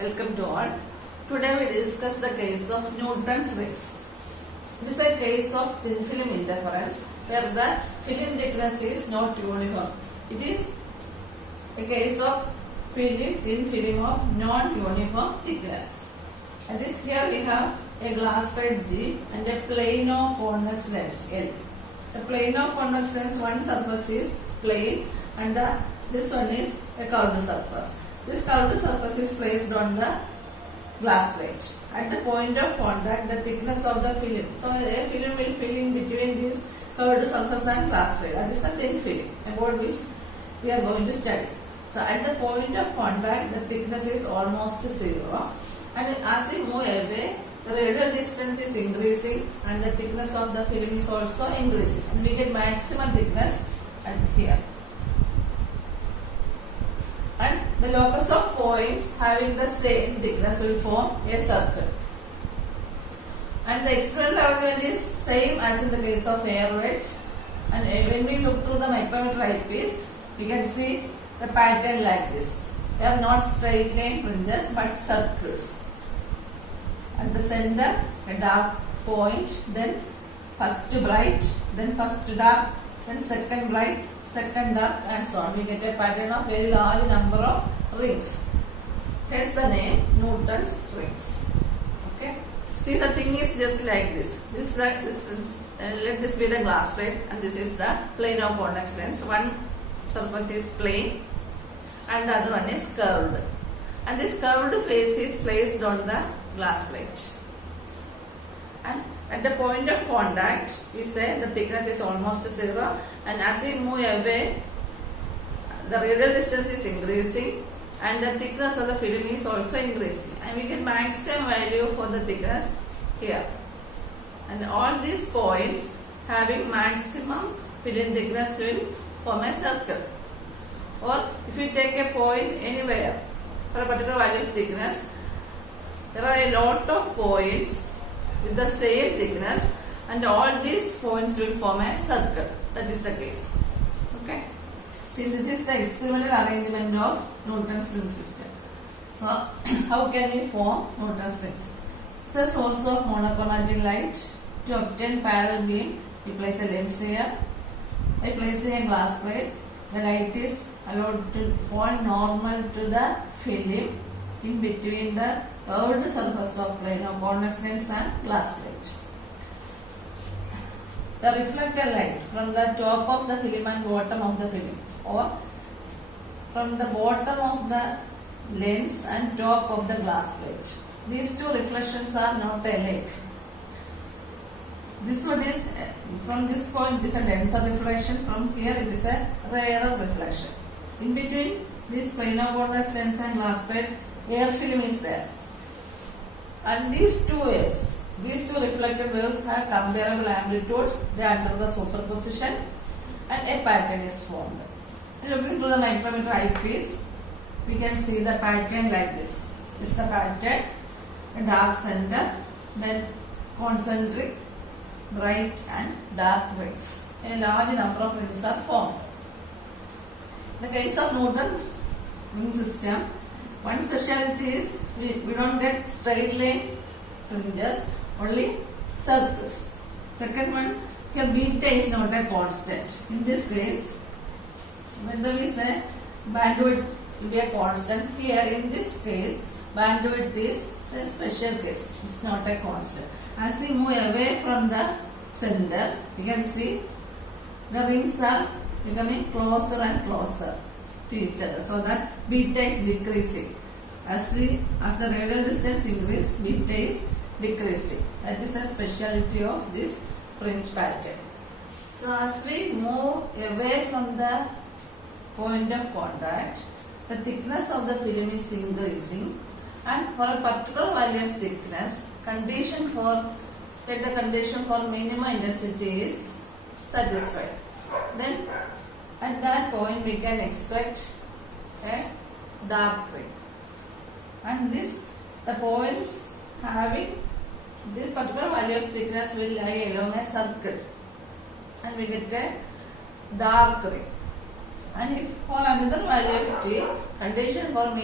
Welcome to all. Today we discuss the case of Newton's rings. It is a case of thin film interference where the film thickness is not uniform. It is a case of thin film of non-uniform thickness. That is, here we have a glass plate G and a plano convex lens L. The plano convex lens, one surface is plane and this one is a curved surface. This curved surface is placed on the glass plate. At the point of contact, the thickness of the film. So a film will fill in between this curved surface and glass plate. That is the thin film about which we are going to study. So at the point of contact, the thickness is almost zero. And as we move away, the radial distance is increasing and the thickness of the film is also increasing. And we get maximum thickness at here. And the locus of points having the same thickness will form a circle. And the experimental argument is same as in the case of air wedge. And when we look through the micrometer eyepiece, we can see the pattern like this. They are not straight line fringes but circles. At the center, a dark point, then first bright, then first dark, then second bright, second dark, and so on. We get a pattern of very large number of rings. Here's the name, Newton's rings. Okay. See, the thing is just like this. Let this be the glass plate, and this is the plane of convex lens. One surface is plane, and the other one is curved. And this curved face is placed on the glass plate. And at the point of contact, we say the thickness is almost zero, and as we move away, the radial distance is increasing and the thickness of the film is also increasing, and we get maximum value for the thickness here. And all these points having maximum film thickness will form a circle. Or if you take a point anywhere for a particular value of thickness, there are a lot of points with the same thickness, and all these points will form a circle. That is the case. Okay. See, this is the experimental arrangement of Newton's ring system. So, how can we form Newton's rings? It's a source of monochromatic light. To obtain parallel beam, we place a lens here. By placing a glass plate, the light is allowed to fall normal to the film in between the curved surface of plane of convex lens and glass plate. The reflected light from the top of the film and bottom of the film, or from the bottom of the lens and top of the glass plate. These two reflections are not alike. This one is, from this point, it is a denser reflection. From here, it is a rarer reflection. In between this plane of convex lens and glass plate, air film is there. And these two waves, these two reflected waves have comparable amplitudes. They undergo superposition and a pattern is formed. And looking through the micrometer eyepiece, we can see the pattern like this. This is the pattern, a dark center, then concentric, bright and dark rings. A large number of rings are formed. In the case of Newton's ring system, one speciality is we don't get straight line fringes, only circles. Second one, here beta is not a constant. In this case, when we say bandwidth will be a constant, here in this case, bandwidth is a special case. It's not a constant. As we move away from the center, you can see the rings are becoming closer and closer to each other, so that beta is decreasing. As the radial distance increases, beta is decreasing. That is a speciality of this fringed pattern. So as we move away from the point of contact, the thickness of the film is increasing, and for a particular value of thickness, let the condition for minimum intensity is satisfied. Then at that point we can expect a dark ring. And the points having this particular value of thickness will lie along a circle, and we get a dark ring. And if for another value of t, condition for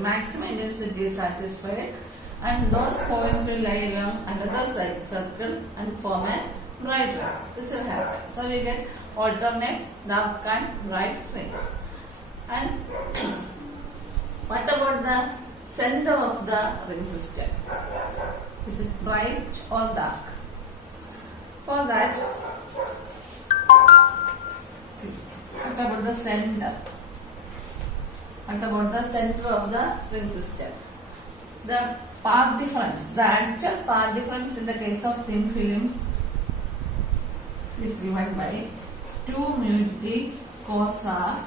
maximum intensity is satisfied, and those points will lie along another circle and form a bright ring. This will happen. So we get alternate dark and bright rings. And what about the center of the ring system? Is it bright or dark? For that, see, what about the center? What about the center of the ring system? The path difference, the actual path difference in the case of thin films is given by 2 mu t cos r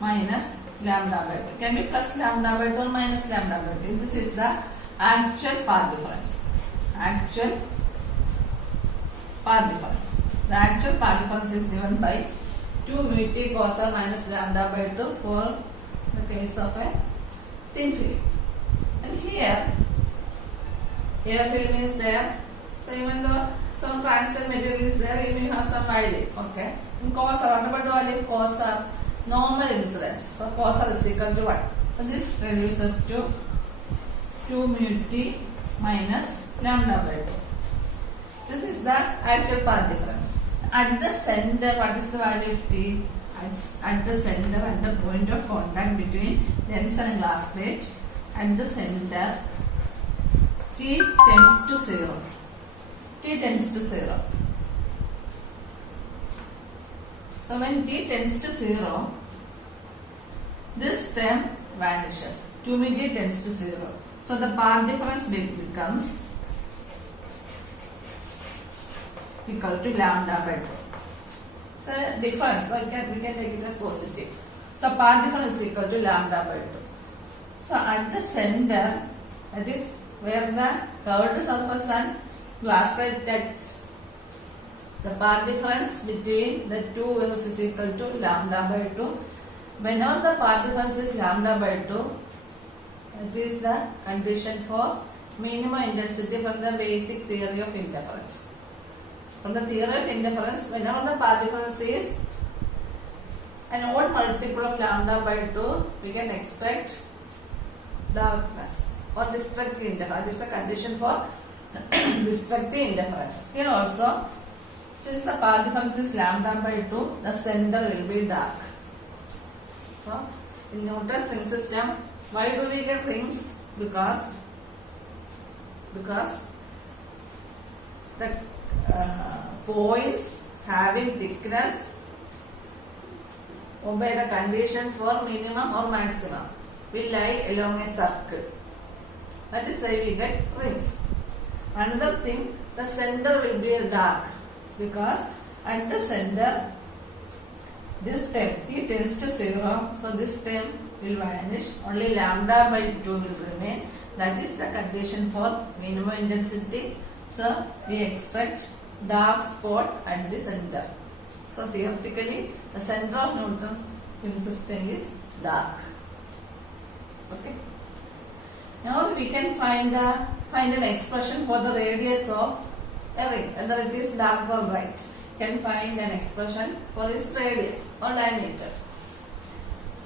minus lambda by 2. Can be plus lambda by 2 or minus lambda by 2. This is the actual path difference. Actual path difference. The actual path difference is given by 2 mu t cos r minus lambda by 2 for the case of a thin film. And here film is there. So even though some transparent material is there, you may have some value. Okay. In cos r, what about the value of cos r? Normal incidence. So cos r is equal to what? So this reduces to 2 mu t minus lambda by 2. This is the actual path difference. At the center, what is the value of t? At the center, at the point of contact between lens and glass plate, at the center, t tends to 0. T tends to 0. So when t tends to 0, this term vanishes. 2 mu t tends to 0. So the path difference becomes equal to lambda by 2. So difference, so we can take it as positive. So path difference is equal to lambda by 2. So at the center, that is where the curved surface and glass plate touch, the path difference between the two waves is equal to lambda by 2. Whenever the path difference is lambda by 2, it is the condition for minimum intensity from the basic theory of interference. From the theory of interference, whenever the path difference is an odd multiple of lambda by 2, we can expect darkness or destructive interference. This is the condition for destructive interference. Here also, since the path difference is lambda by 2, the center will be dark. So, in Newton's ring system, why do we get rings? Because the points having thickness obey the conditions for minimum or maximum will lie along a circle. That is why we get rings. Another thing, the center will be dark because at the center this term t tends to 0, so this term will vanish. Only lambda by 2 will remain. That is the condition for minimum intensity. So we expect dark spot at the center. So theoretically, the center of Newton's ring system is dark. Okay. Now we can find an expression for the radius of a ring, whether it is dark or bright. We can find an expression for its radius or diameter.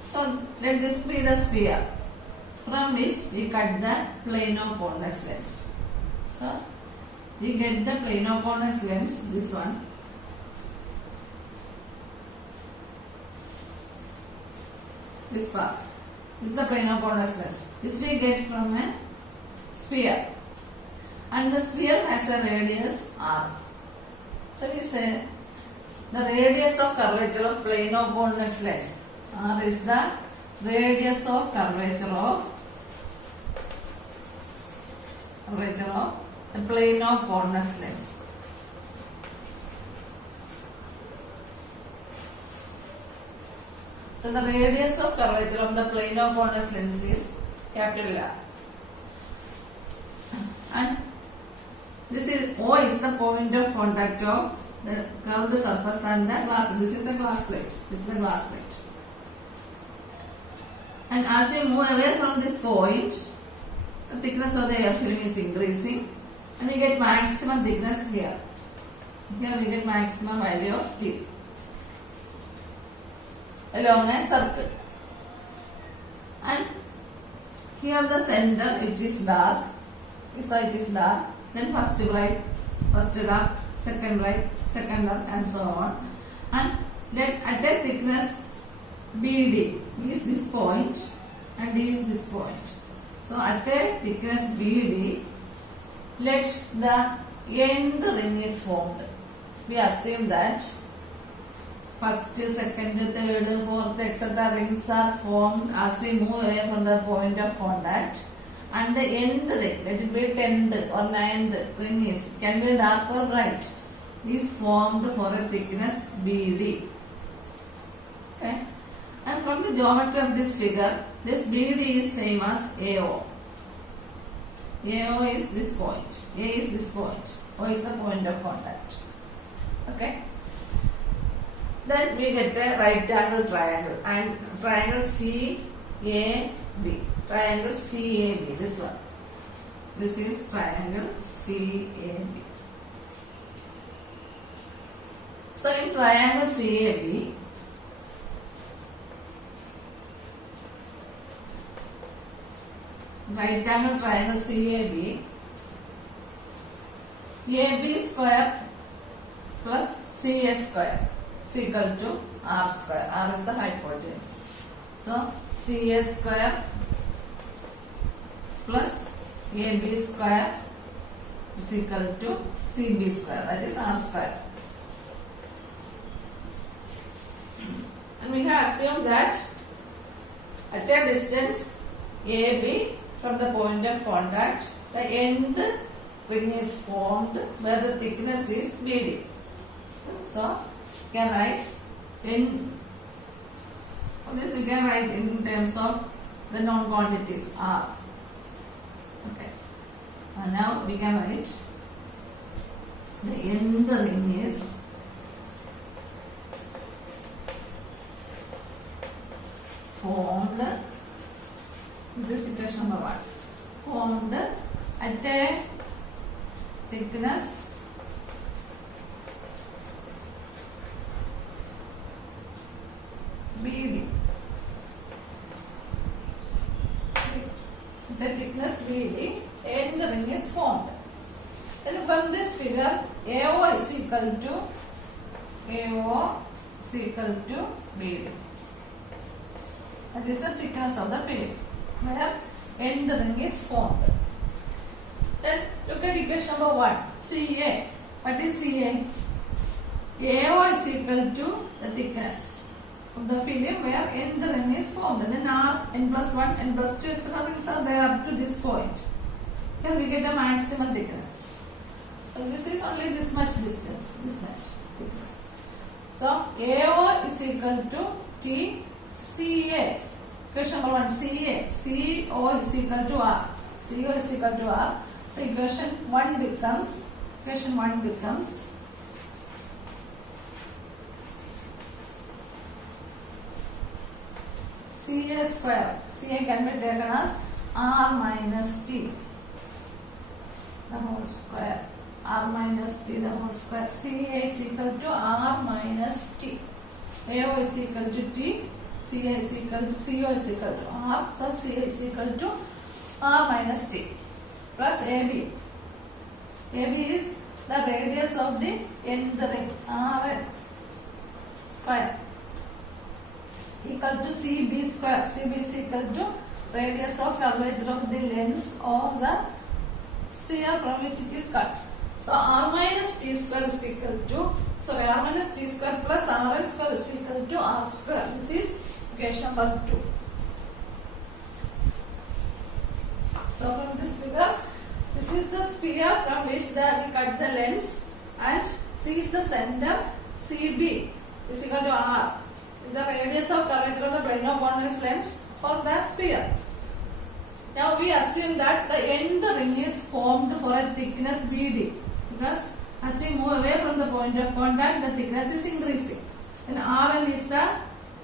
So let this be the sphere from which we cut the plano convex lens. So we get the plano convex lens, this one. This part. This is the plano convex lens. This we get from a sphere. And the sphere has a radius r. So we say the radius of curvature of plano convex lens. R is the radius of curvature of the plano convex lens. So the radius of curvature of the plano convex lens is capital R. And this is O is the point of contact of the curved surface and the glass. This is the glass plate. This is the glass plate. And as we move away from this point, the thickness of the air film is increasing, and we get maximum thickness here. Here we get maximum value of T. along a circle. And here the center, which is dark, this side is dark, then first bright, first dark, second bright, second dark, and so on. And let at a thickness BD, B is this point and D is this point. So at a thickness BD, let the end ring is formed. We assume that first, second, third, fourth, etc. rings are formed as we move away from the point of contact. And the end ring, let it be 10th or 9th ring is, can be dark or bright, is formed for a thickness BD. Okay. And from the geometry of this figure, this BD is same as AO. AO is this point, A is this point, O is the point of contact. Okay. Then we get a right angle triangle, and triangle CAB. Triangle CAB, this one. This is triangle CAB. So in triangle CAB, right angle triangle CAB, AB square plus CA square is equal to R square. R is the hypotenuse. So CA square plus AB square is equal to CB square, that is R square. And we have assumed that at a distance AB from the point of contact, the end ring is formed where the thickness is BD. So we can write in this, we can write in terms of the known quantities R. Okay. And now we can write the end ring is formed. This is equation number 1. Formed at a thickness BD. The thickness BD, and the ring is formed. Then from this figure, AO is equal to BD. That is the thickness of the BD, where end the ring is formed. Then look at equation number 1, CA. What is CA? AO is equal to the thickness of the film where end the ring is formed. And then R, n plus 1, n plus 2, etc. rings are there up to this point. Here we get the maximum thickness. So this is only this much distance, this much thickness. So AO is equal to T CA. Equation number 1, CA. CO is equal to R. CO is equal to R. So equation 1 becomes CA square. CA can be taken as R minus T, the whole square. R minus T, the whole square. CA is equal to R minus T. AO is equal to T. CA is equal to CO is equal to R. So CA is equal to R minus T plus AB. AB is the radius of the end ring, Rn square, equal to CB square. CB is equal to radius of curvature of the lens or the sphere from which it is cut. So R minus T square is equal to, R minus T square plus Rn square is equal to R square. This is equation number 2. So from this figure, this is the sphere from which we cut the lens, and C is the center. CB is equal to R, the radius of curvature of the plane of convex lens for the sphere. Now we assume that the end ring is formed for a thickness BD, because as we move away from the point of contact, the thickness is increasing. And Rn is the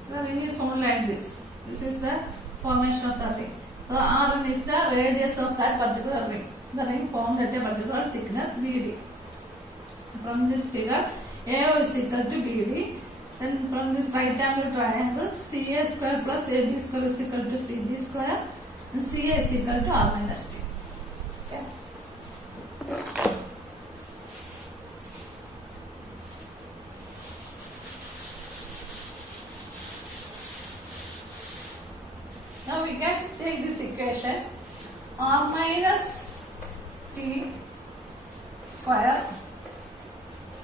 ring is formed like this. This is the formation of the ring. So Rn is the radius of that particular ring. The ring formed at a particular thickness BD. From this figure, AO is equal to BD. Then from this right angle triangle, CA square plus AB square is equal to CB square and CA is equal to R minus T. Okay. Now we can take this equation R minus T square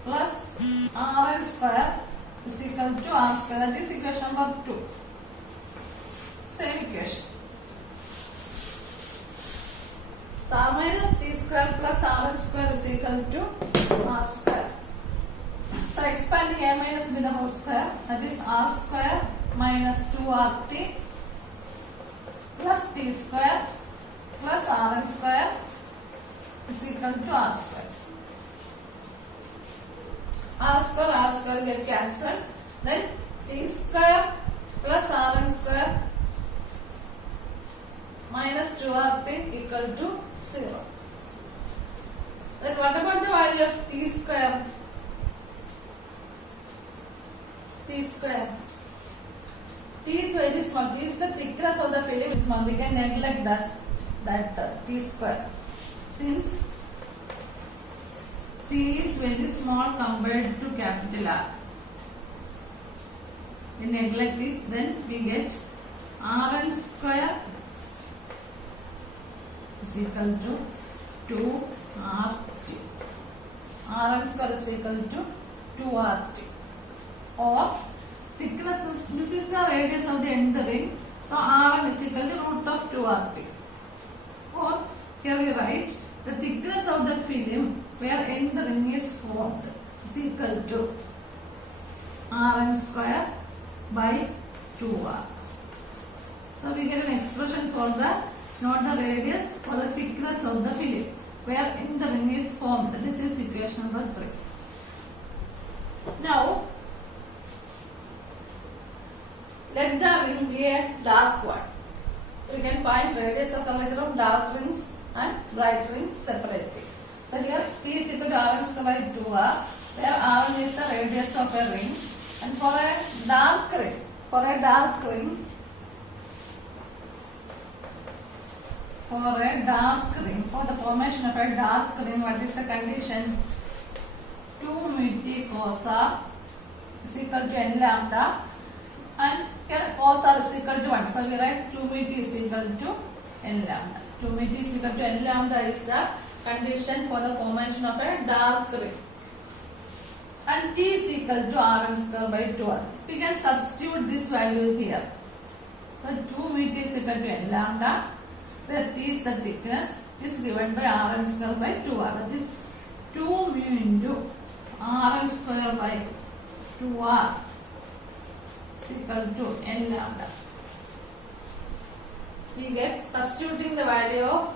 plus Rn square is equal to R square. That is equation number 2. Same equation. So R minus T square plus Rn square is equal to R square. So expanding A minus B the whole square, that is R square minus 2RT plus T square plus Rn square is equal to R square. R square get cancelled. Then T square plus Rn square minus 2RT equal to 0. Then what about the value of T square? T square. T is very small. T is the thickness of the film is small. We can neglect that T square. Since T is very small compared to capital R, we neglect it, then we get Rn square is equal to 2RT. Rn square is equal to 2RT. Or thickness, this is the radius of the end ring, so Rn is equal to root of 2RT. Or here we write the thickness of the film where end ring is formed is equal to Rn square by 2R. So we get an expression for the, not the radius, for the thickness of the film where end the ring is formed. This is equation number 3. Now let the ring be a dark one. So we can find radius of curvature of dark rings and bright rings separately. So here T is equal to Rn square by 2R, where Rn is the radius of a ring, and for a dark ring, for the formation of a dark ring, what is the condition? 2 mu T cos R is equal to n lambda, and here cos R is equal to 1. So we write 2 mu T is equal to n lambda. 2 mu T is equal to n lambda is the condition for the formation of a dark ring. And T is equal to Rn square by 2R. We can substitute this value here. So 2 mu T is equal to n lambda, where T is the thickness, is given by Rn square by 2R. That is 2 mu into Rn square by 2R is equal to n lambda. We get, substituting the value of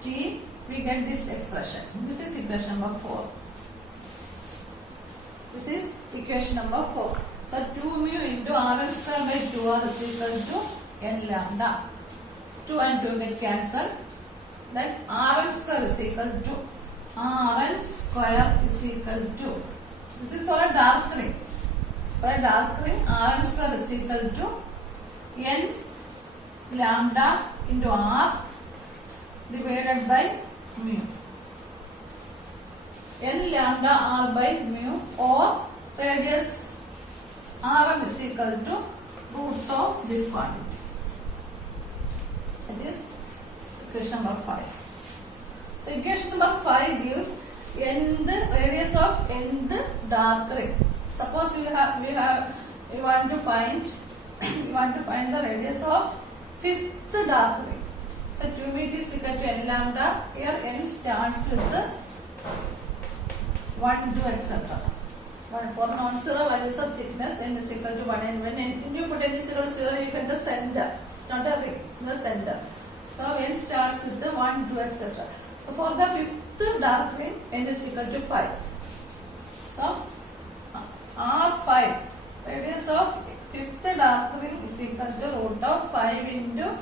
T, we get this expression. This is equation number 4. This is equation number 4. So 2 mu into Rn square by 2R is equal to n lambda. 2 and 2 get cancelled. Then Rn square is equal to Rn square is equal to, this is for a dark ring. For a dark ring, Rn square is equal to n lambda into R divided by mu. N lambda R by mu, or radius Rn is equal to root of this quantity. That is equation number 5. So equation number 5 gives radius of nth dark ring. Suppose we want to find the radius of 5th dark ring. So 2 mu T is equal to n lambda. Here n starts with the 1, 2, etc. But for non-zero values of thickness, n is equal to 1, and when you put n is equal to 0, you get the center. It's not a ring, the center. So n starts with the 1, 2, etc. So for the 5th dark ring, n is equal to 5. So R5, radius of 5th dark ring is equal to root of 5 into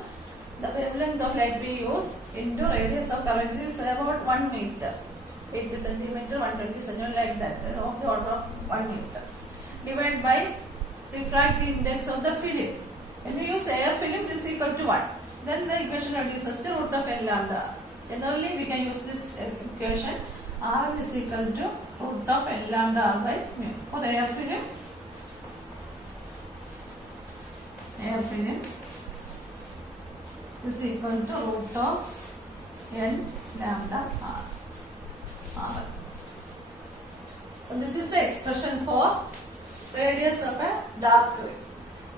the wavelength of light we use into radius of curvature is about 1 meter. 80 centimeter, 120 centimeter, like that, of the order of 1 meter. divided by refractive index of the film. When we use air film, this is equal to 1. Then the equation reduces to root of n lambda. Generally, we can use this equation. R is equal to root of n lambda r by mu. For air film is equal to root of n lambda r. So this is the expression for radius of a dark ring.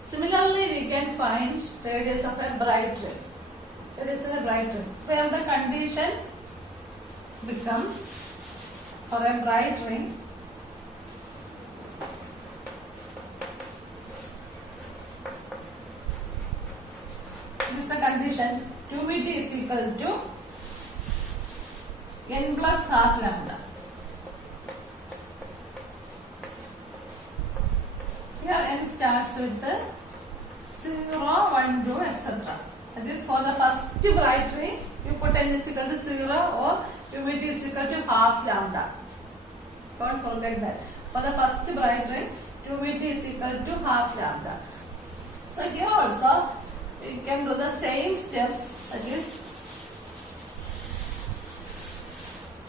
Similarly, we can find radius of a bright ring. Radius of a bright ring, where the condition becomes for a bright ring, this is the condition, humidity is equal to n plus half lambda. Here n starts with the 0, 1, 2, etc. That is, for the first bright ring, you put n is equal to 0 or humidity is equal to half lambda. Don't forget that. For the first bright ring, humidity is equal to half lambda. So here also, we can do the same steps, that is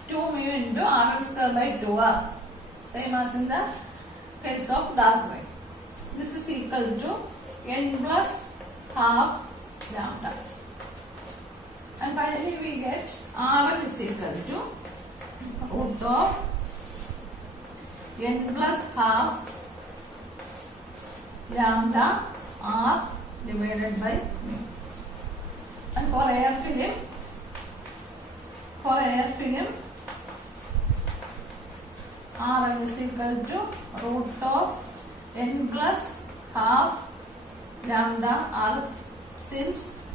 2 mu into r square by 2r. Same as in the case of dark ring. This is equal to n plus half lambda. And finally we get Rn is equal to root of n plus half lambda r divided by mu. And for air film, Rn is equal to root of n plus half lambda r, since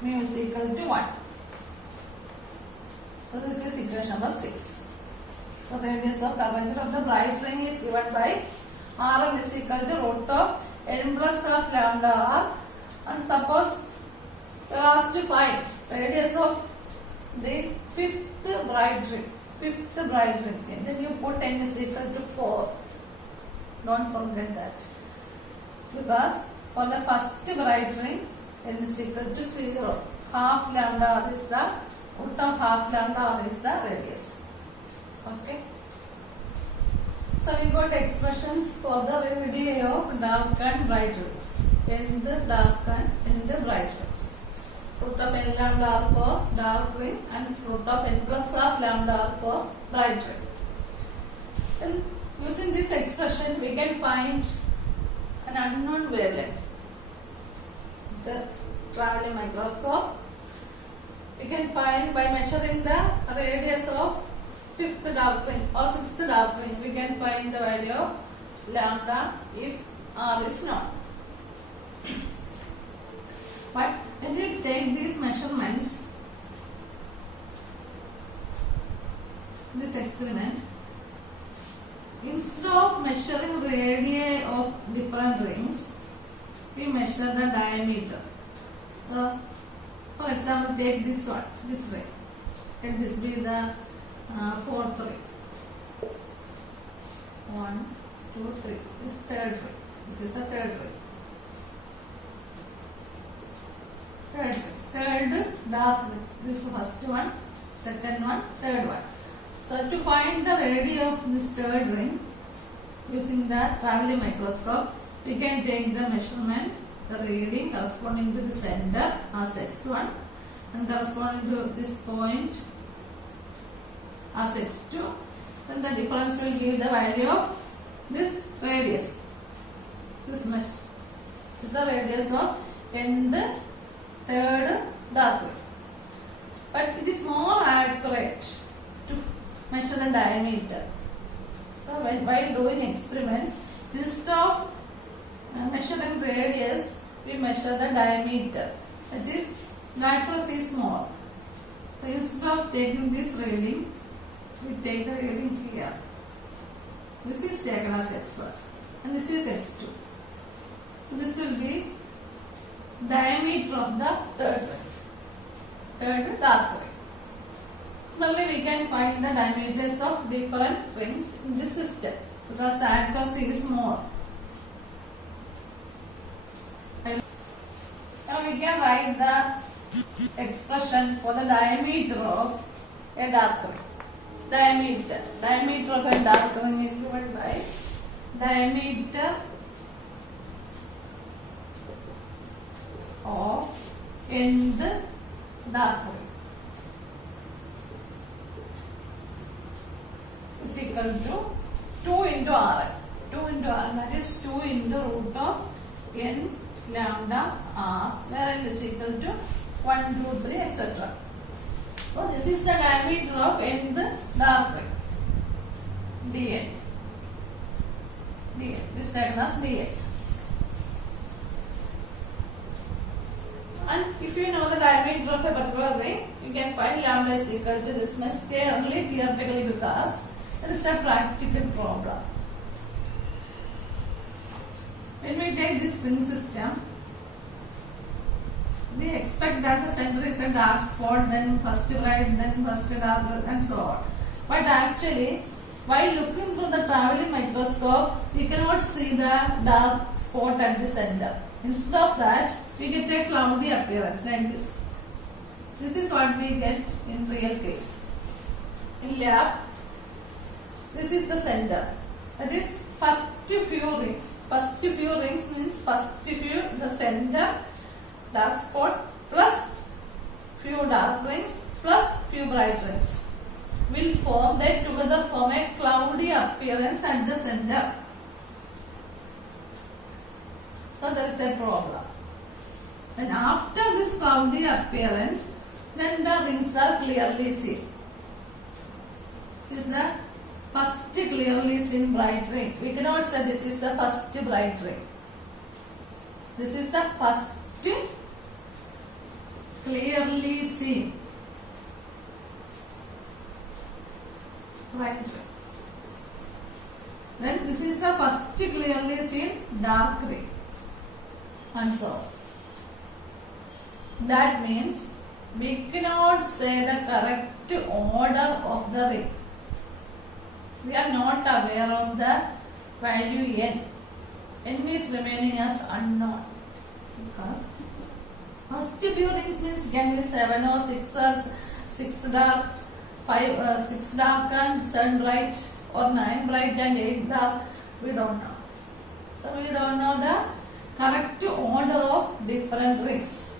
mu is equal to 1. So this is equation number 6. The radius of curvature of the bright ring is given by Rn is equal to root of n plus half lambda r. And suppose you are asked to find radius of the fifth bright ring, and then you put n is equal to 4. Don't forget that, because for the first bright ring, n is equal to 0. Half lambda r is the root of half lambda r is the radius. Okay. So we got expressions for the radii of dark and bright rings. In the dark and in the bright rings. Root of n lambda r for dark ring and root of n plus half lambda r for bright ring. Then using this expression, we can find an unknown wavelength. The traveling microscope, we can find by measuring the radius of fifth dark ring or sixth dark ring. We can find the value of lambda if r is known. But when we take these measurements, this experiment, instead of measuring radii of different rings, we measure the diameter. So, for example, take this one, this ring. Let this be the fourth ring. 1, 2, 3. This third ring. This is the third ring. Third dark ring. This is the first one, second one, third one. So to find the radii of this third ring, using the traveling microscope, we can take the measurement, the reading corresponding to the center as x1 and corresponding to this point as x2. Then the difference will give the value of this radius. This mesh is the radius of end third dark ring. But it is more accurate to measure the diameter. So while doing experiments, instead of measuring radius, we measure the diameter. That is, the accuracy is small. So instead of taking this reading, we take the reading here. This is taken as x1 and this is x2. So this will be diameter of the third dark ring. Similarly, we can find the diameters of different rings in this system. because the accuracy is more. Now we can write the expression for the diameter of a dark ring. Diameter of a dark ring is given by diameter of nth dark ring is equal to 2 into Rn. 2 into Rn, that is 2 into root of n lambda r, where n is equal to 1, 2, 3, etc. So this is the diameter of nth dark ring, dn. This is taken as dn. And if you know the diameter of a particular ring, you can find lambda is equal to this much only theoretically, because it is a practical problem. When we take this ring system, we expect that the center is a dark spot, then first bright, then first dark, and so on. But actually, while looking through the traveling microscope, we cannot see the dark spot at the center. Instead of that, we get a cloudy appearance like this. This is what we get in real case. In lab, this is the center. That is first few rings. First few rings means first few the center dark spot plus few dark rings plus few bright rings will form, they together form a cloudy appearance at the center. So there is a problem. Then after this cloudy appearance, then the rings are clearly seen. This is the first clearly seen bright ring. We cannot say this is the first bright ring. This is the first clearly seen bright ring. Then this is the first clearly seen dark ring, and so on. That means we cannot say the correct order of the ring. We are not aware of the value n. N is remaining as unknown, because first few rings means can be 7 or 6 or 6 dark, 6 dark and 7 bright, or 9 bright and 8 dark. We don't know. So we don't know the correct order of different rings.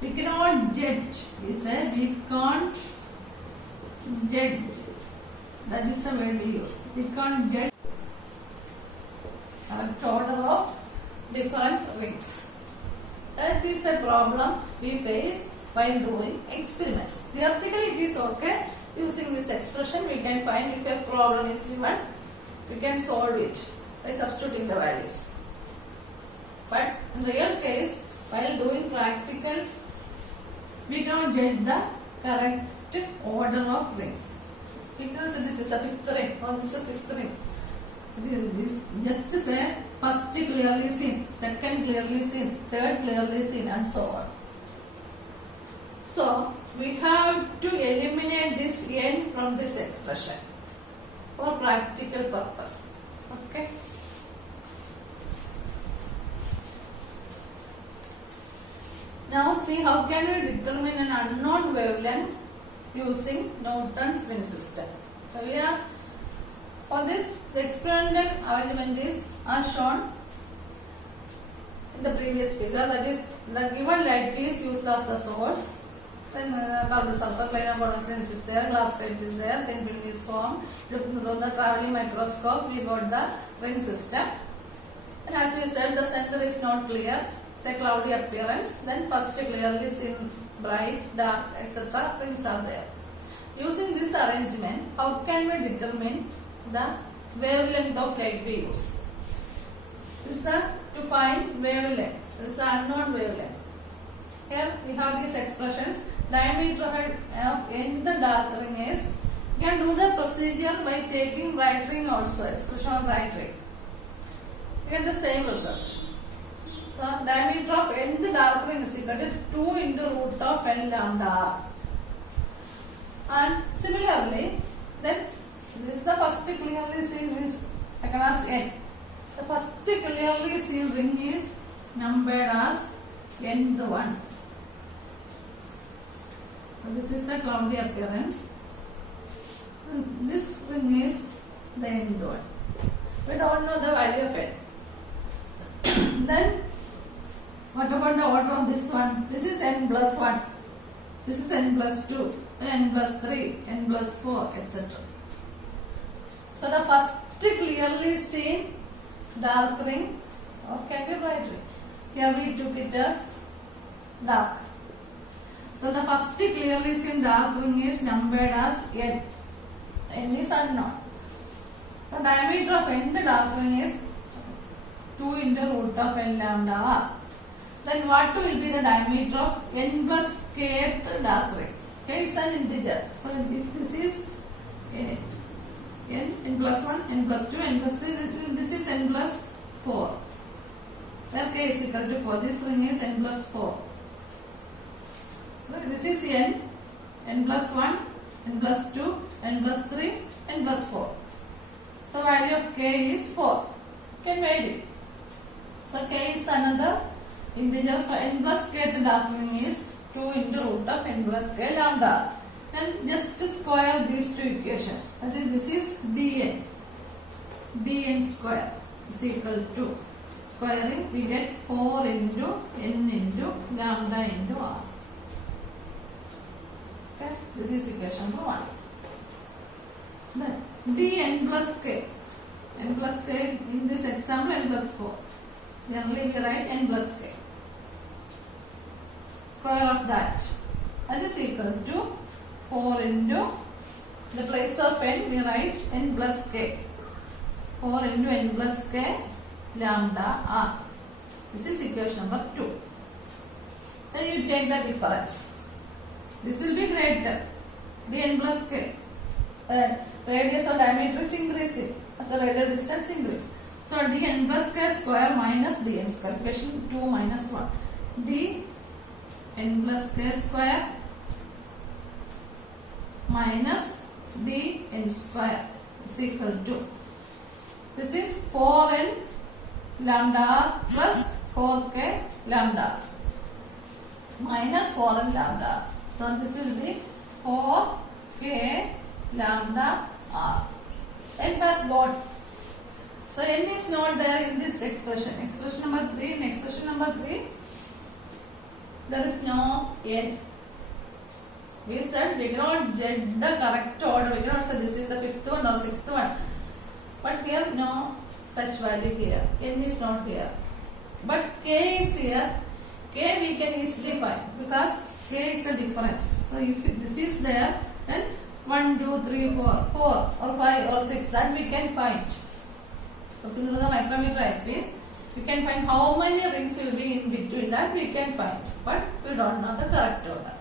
We cannot judge. We say we can't judge. That is the word we use. We can't judge correct order of different rings. That is a problem we face while doing experiments. Theoretically it is okay. Using this expression we can find if a problem is given, we can solve it by substituting the values. But in real case, while doing practical, we cannot get the correct order of rings. Because this is the 5th ring or this is the 6th ring. This just say first clearly seen, second clearly seen, third clearly seen, and so on. So we have to eliminate this n from this expression for practical purpose. Okay. Now see how can we determine an unknown wavelength using Norton's ring system. So we are, for this the experimental arrangement is as shown in the previous figure. That is, the given light is used as the source. Then curved circle planar convex is there, glass plate is there, thin film is formed. Looking through the traveling microscope, we got the ring system. And as we said, the center is not clear. Say cloudy appearance, then first clearly seen bright, dark, etc. rings are there. Using this arrangement, how can we determine the wavelength of light we use? This is to find wavelength. This is the unknown wavelength. Here we have these expressions. Diameter of n the dark ring is. You can do the procedure by taking bright ring also. Expression of bright ring. You get the same result. So diameter of nth dark ring is equal to 2 into root of n lambda r. And similarly, then This is the first clearly seen is taken as n. The first clearly seen ring is numbered as nth one. So this is the cloudy appearance. This ring is the nth one. We don't know the value of n. Then what about the order of this one? This is n plus 1. This is n plus 2, n plus 3, n plus 4, etc. So the first clearly seen dark ring, okay, bright ring. Here we took it as dark. So the first clearly seen dark ring is numbered as n. N is unknown. The diameter of n the dark ring is 2 into root of n lambda r. Then what will be the diameter of n plus kth dark ring? K is an integer. So if this is n plus 1, n plus 2, n plus 3, this is n plus 4. Where k is equal to 4. This ring is n plus 4. This is n plus 1, n plus 2, n plus 3, n plus 4. So value of k is 4. Can vary. So k is another integer. So n plus kth dark ring is 2 into root of n plus k lambda. Then just square these two equations. That is, this is dn. dn square is equal to squaring. We get 4 into n into lambda into r. Okay, this is equation number 1. Then dn plus k. N plus k in this example n plus 4. Generally we write n plus k. Square of that is equal to 4 into the place of n we write n plus k. 4 into n plus k lambda r. This is equation number 2. Then you take the difference. This will be greater. dn plus k. Radius or diameter is increasing as the radial distance increases. So dn plus k square minus dn square. Equation 2 minus 1. dn plus k square minus dn square is equal to, this is 4n lambda r plus 4k lambda minus 4n lambda. So this will be 4k lambda r. N has gone. So n is not there in this expression. Expression number 3. In expression number 3, there is no n. We said we cannot get the correct order. We cannot say this is the 5th one or 6th one. But here no such value here. N is not here. But k is here. K we can easily find because k is the difference. So if this is there, then 1, 2, 3, 4, 4 or 5 or 6, that we can find. Looking through the micrometer eye, please. We can find how many rings will be in between, that we can find. But we don't know the correct order.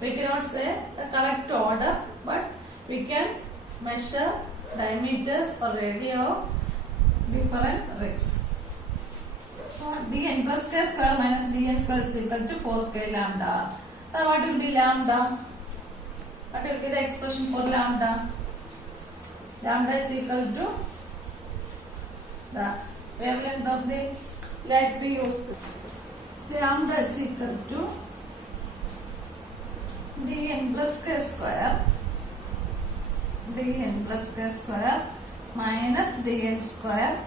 We cannot say the correct order, but we can measure diameters or radii of different rings. So dn plus k square minus dn square is equal to 4k lambda. So what will be lambda? What will be the expression for lambda? Lambda is equal to the wavelength of the light we used. Lambda is equal to dn plus k square minus dn square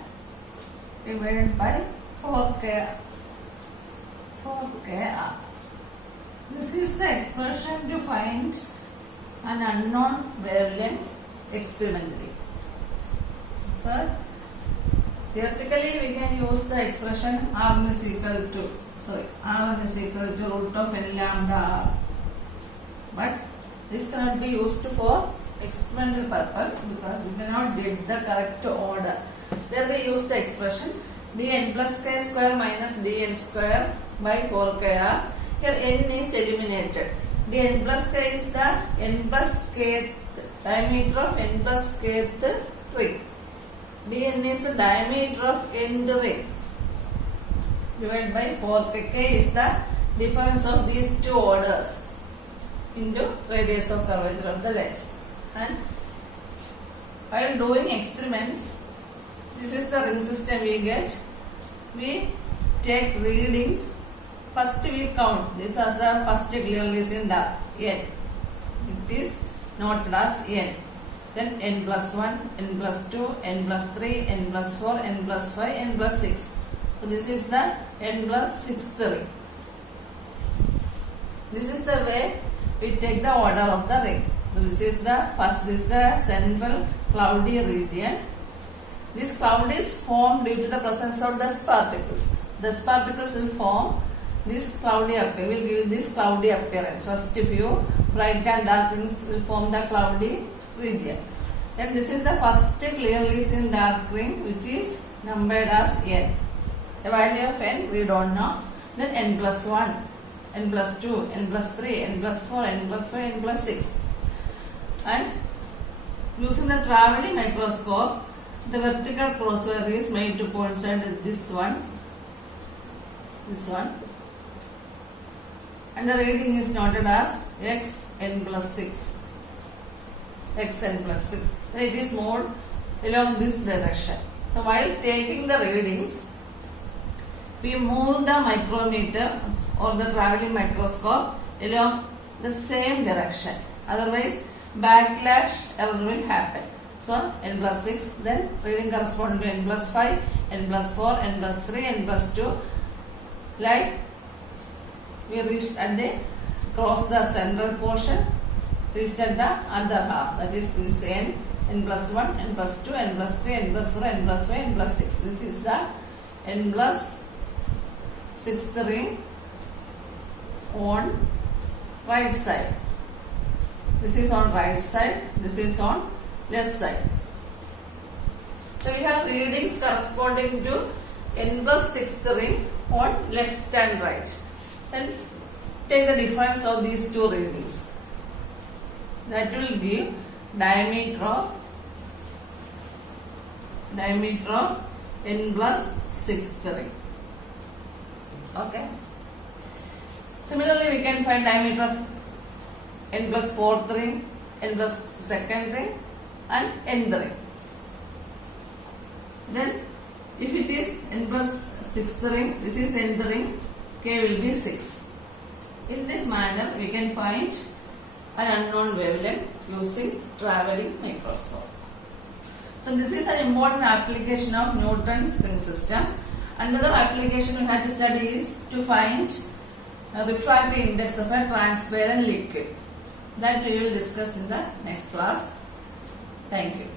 divided by 4k r. This is the expression to find an unknown wavelength experimentally. So theoretically we can use the expression r1 is equal to root of n lambda r. But this cannot be used for experimental purpose because we cannot get the correct order. There we use the expression dn plus k square minus dn square by 4kr. Here n is eliminated. dn plus k is the n plus kth diameter of n plus kth ring. dn is the diameter of nth ring divided by 4k. K is the difference of these two orders into radius of curvature of the lens. And while doing experiments, this is the ring system we get. We take readings. First we count. This is the first clearly seen dark n. It is noted as n. Then n plus 1, n plus 2, n plus 3, n plus 4, n plus 5, n plus 6. So this is the n plus 6th ring. This is the way we take the order of the ring. So this is the central cloudy region. This cloud is formed due to the presence of dust particles. Dust particles will form this cloudy appearance, will give this cloudy appearance. First few bright and dark rings will form the cloudy region. Then this is the first clearly seen dark ring, which is numbered as n. The value of n we don't know. Then n plus 1, n plus 2, n plus 3, n plus 4, n plus 5, n plus 6. And using the traveling microscope, the vertical crosswire is made to coincide with this one, and the reading is noted as x n plus 6, x n plus 6. So it is moved along this direction. So while taking the readings, we move the micrometer or the traveling microscope along the same direction. Otherwise, backlash error will happen. So n plus 6, then reading corresponding to n plus 5, n plus 4, n plus 3, n plus 2. Like we reached at the cross the central portion, reached at the other half. That is this n plus 1, n plus 2, n plus 3, n plus 4, n plus 5, n plus 6. This is the n plus 6th ring on right side. This is on right side, this is on left side. So we have readings corresponding to n plus 6th ring on left and right. Then take the difference of these two readings. That will give diameter of n plus 6th ring. Okay. Similarly, we can find diameter of n plus 4th ring, n plus 2nd ring, and nth ring. Then, if it is n plus 6th ring, this is nth ring, k will be 6. In this manner, we can find an unknown wavelength using traveling microscope. So this is an important application of Newton's ring system. Another application we have to study is to find a refractive index of a transparent liquid. That we will discuss in the next class. Thank you.